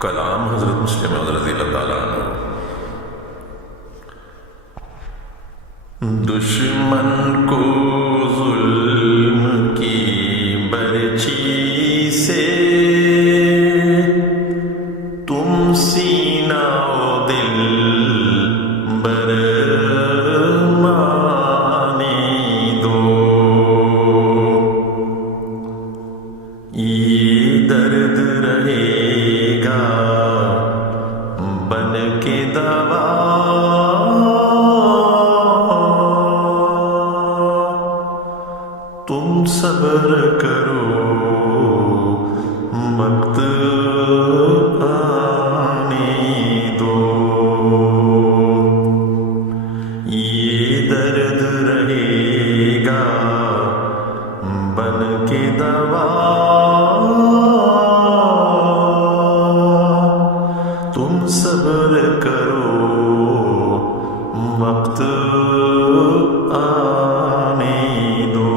کلام حضرت مسلم موعود رضی اللہ تعالیٰ عنہ۔ دشمن کو ظلم کی برچی سے تم سینہ و دل برمانی دو، یہ درد رہے گا بن کے دوا، تم صبر کرو وقت آنے دو، یہ درد رہے گا بن کے دوا، تم صبر کرو وقت آنے دو،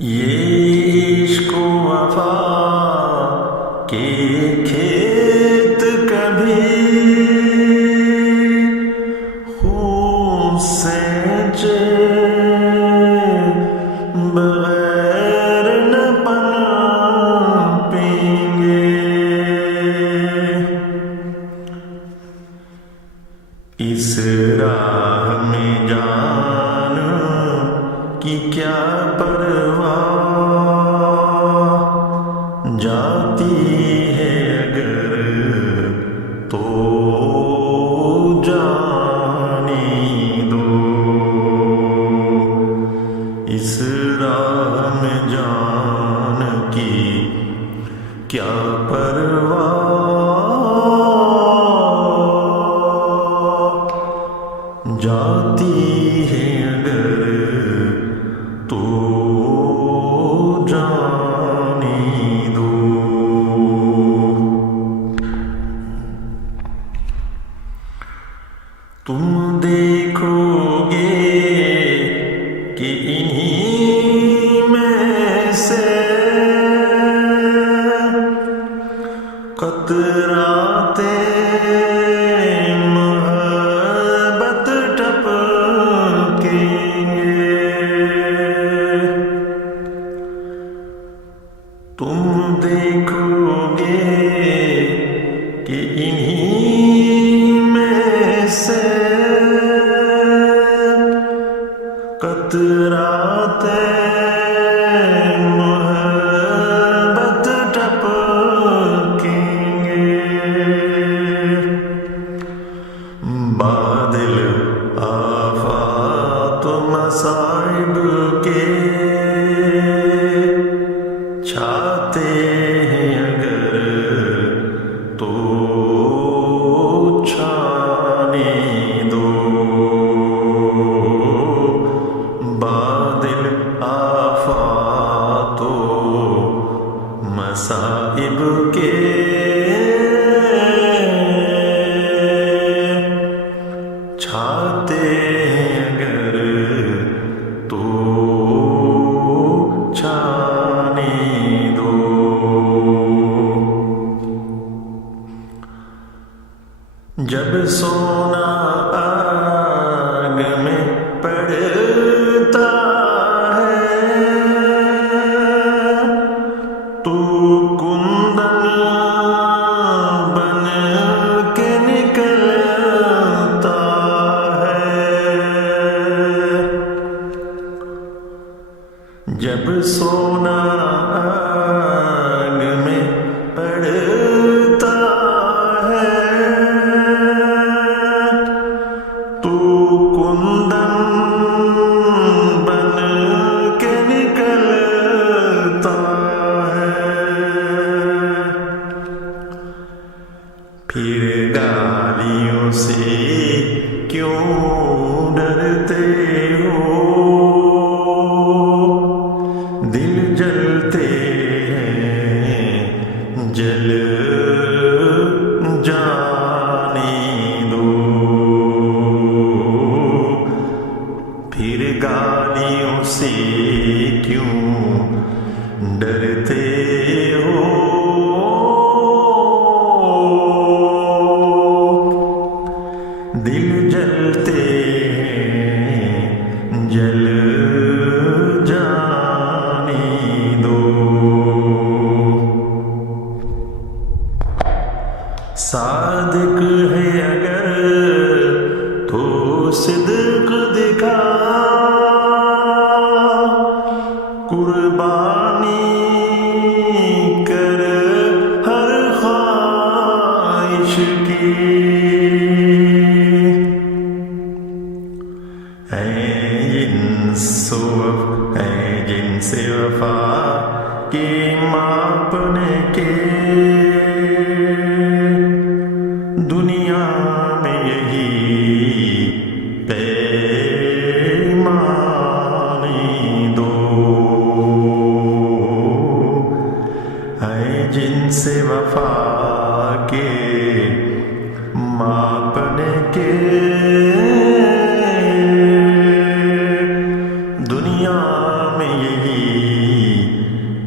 یہ عشق و وفا کے کھیت کبھی خون سینچے بغیر نہ پنپیں گے، اس راہ میں جان کی کیا پرواہ، جاتی ہے اگر تو جانے دو، اس راہ میں جان کی کیا پرواہ، جاتی ہے اگر تو جانے دو۔ تم دیکھو گے کہ انہی میں سے قطراتے محبت ٹپکیں گے، تم دیکھو گے کہ انہی میں سے قطراتے محبت ٹپکیں گے، بادل آفات و مصائب کے چھاتے ہیں اگر تو چھانے دو، بادل آفات و مصائب کے چھاتے ہیں اگر تو چھانے دو، جب سونا آگ میں پڑتا ہے تو کندن بن کے نکلتا ہے، جب سونا آگ میں پڑتا ہے تو کندن بن کے نکلتا ہے، پھر گالیوں سے کیوں ڈرتے ہو، دل جلتے ہیں جل جانے دو، پھر گالیوں سے کیوں ڈرتے کر ہر خواہش کی، اے جن سے وفا کی ماپنے کے، دنیا میں یہی پیمانے دو، اے جن سے وفا کے ماپنے کے، دنیا میں یہی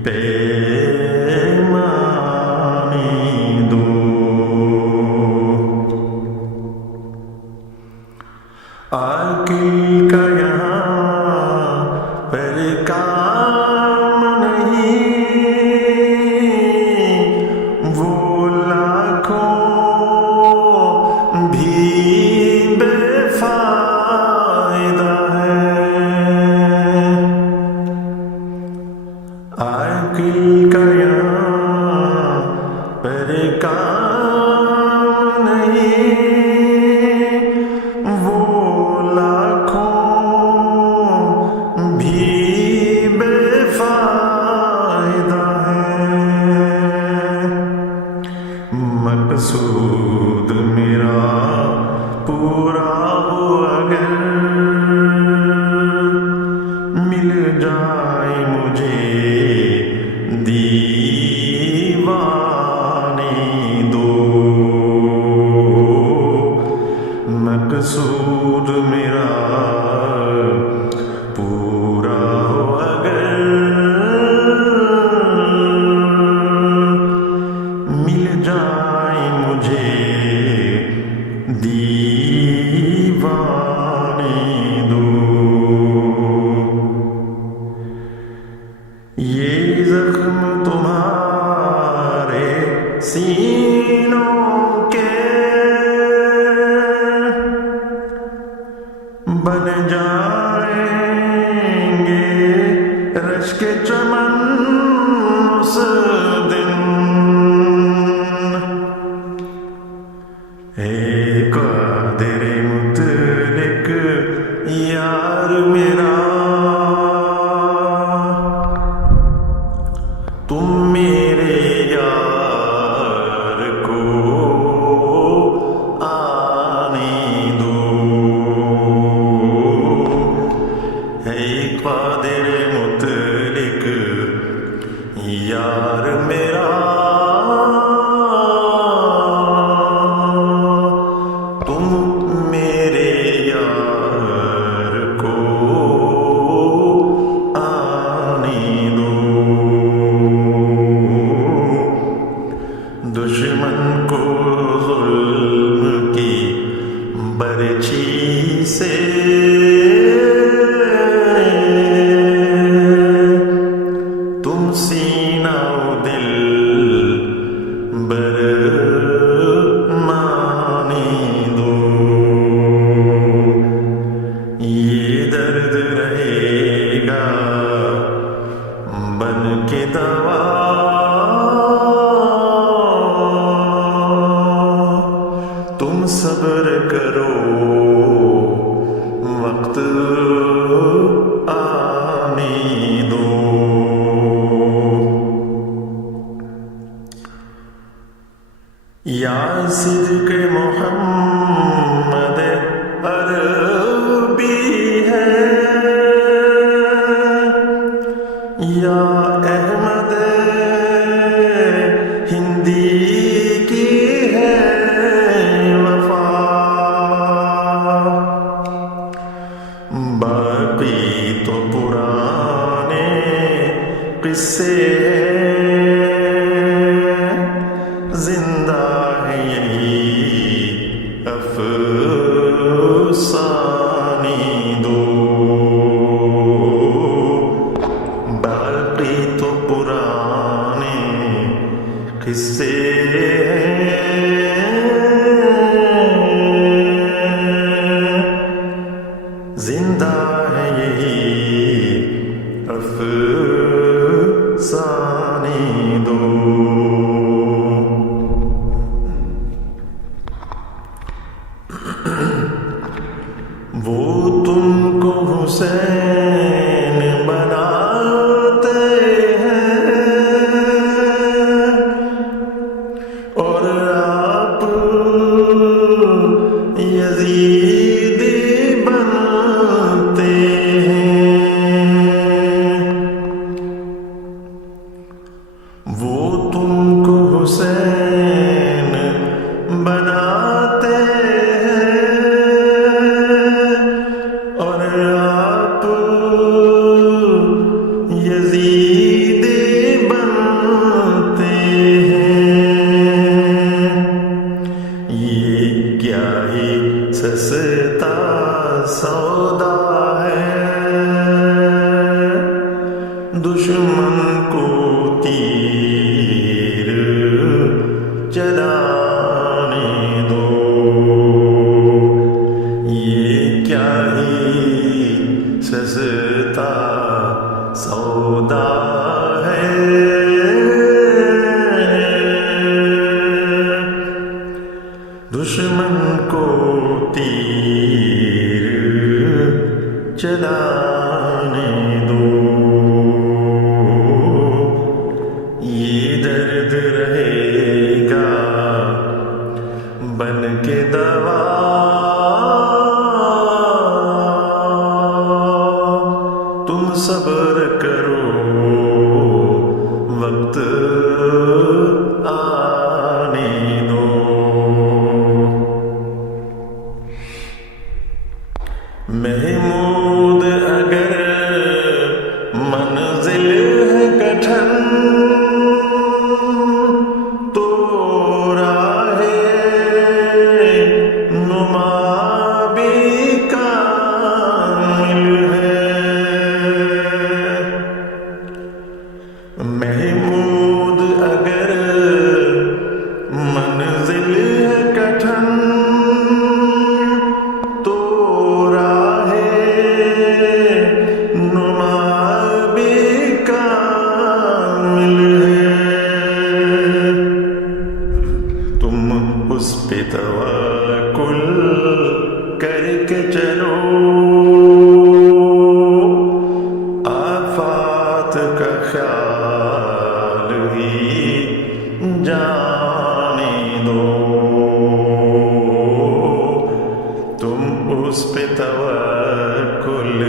پیمانے دو۔ عاقل کا یہاں پر کام نہیں، وہ لاکھوں بھی بے فائدہ ہے، عاقل کا یہاں پر کام نہیں، وہ لاکھوں بھی بے فائدہ ہے، مقصود میرا پورا ہو اگر مل جائے مجھے دیوانے دو، مقصود میرا پورا ہو اگر مل جائے مجھے دیوانے دو، یہ زخم تمہارے سینوں کے بن جائیں گے رشک چمن اس دن، اے قادر مطلق یار میرا، تم میرے یار کو آنے دو، اے قادر مطلق یار میرا، تم میرے یار کو آنے دو، دشمن کو ظلم کی برچھی سے تم سینہ و دل بر مانے دو، یہ درد رہے گا بن کے دوا، تم صبر کرو وقت آنے دو، یا صدق محمد عربی ہے، یا احمد ہندی کی ہے وفا، باقی تو پرانے قصے زندہ ہے یہی افسانے دو، باقی تو پرانے قصے زندہ ہے یہی افسانے وہ تم کو حسین بناتے ہیں اور آپ یزید بنتے ہیں۔ یہ کیا ہی سستا سودا ہے، دشمن کو تیر چلانے دو۔ یہ کیا ہی سستا سودا ہے، دشمن کو تیر چلانے دو۔ یہ درد رہے گا بن کے دوا، تم صبر کرو وقت آنے دو۔ محمود اگر منزل ہے کٹھن تو راہ نما بھی کامل ہے۔ محمود اگر منزل ہے کٹھن تو راہ نما بھی کامل ہے۔ تم اس پہ توکل کر کے چلو، آفات کا خیال ہی جانے دو۔ تم اس پہ توکل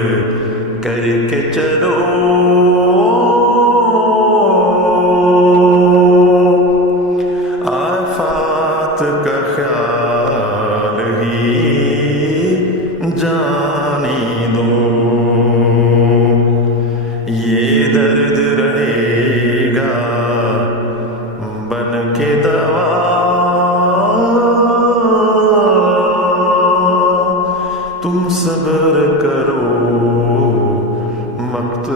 کر کے چلو، آفات کا خیال ہی جانے دو۔ یہ درد رہے گا بن کے دوا، تم صبر کرو وقت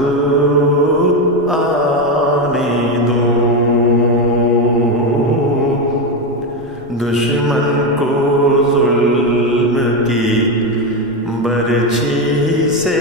آنے دو۔ دشمن کو ظلم کی برچھی سے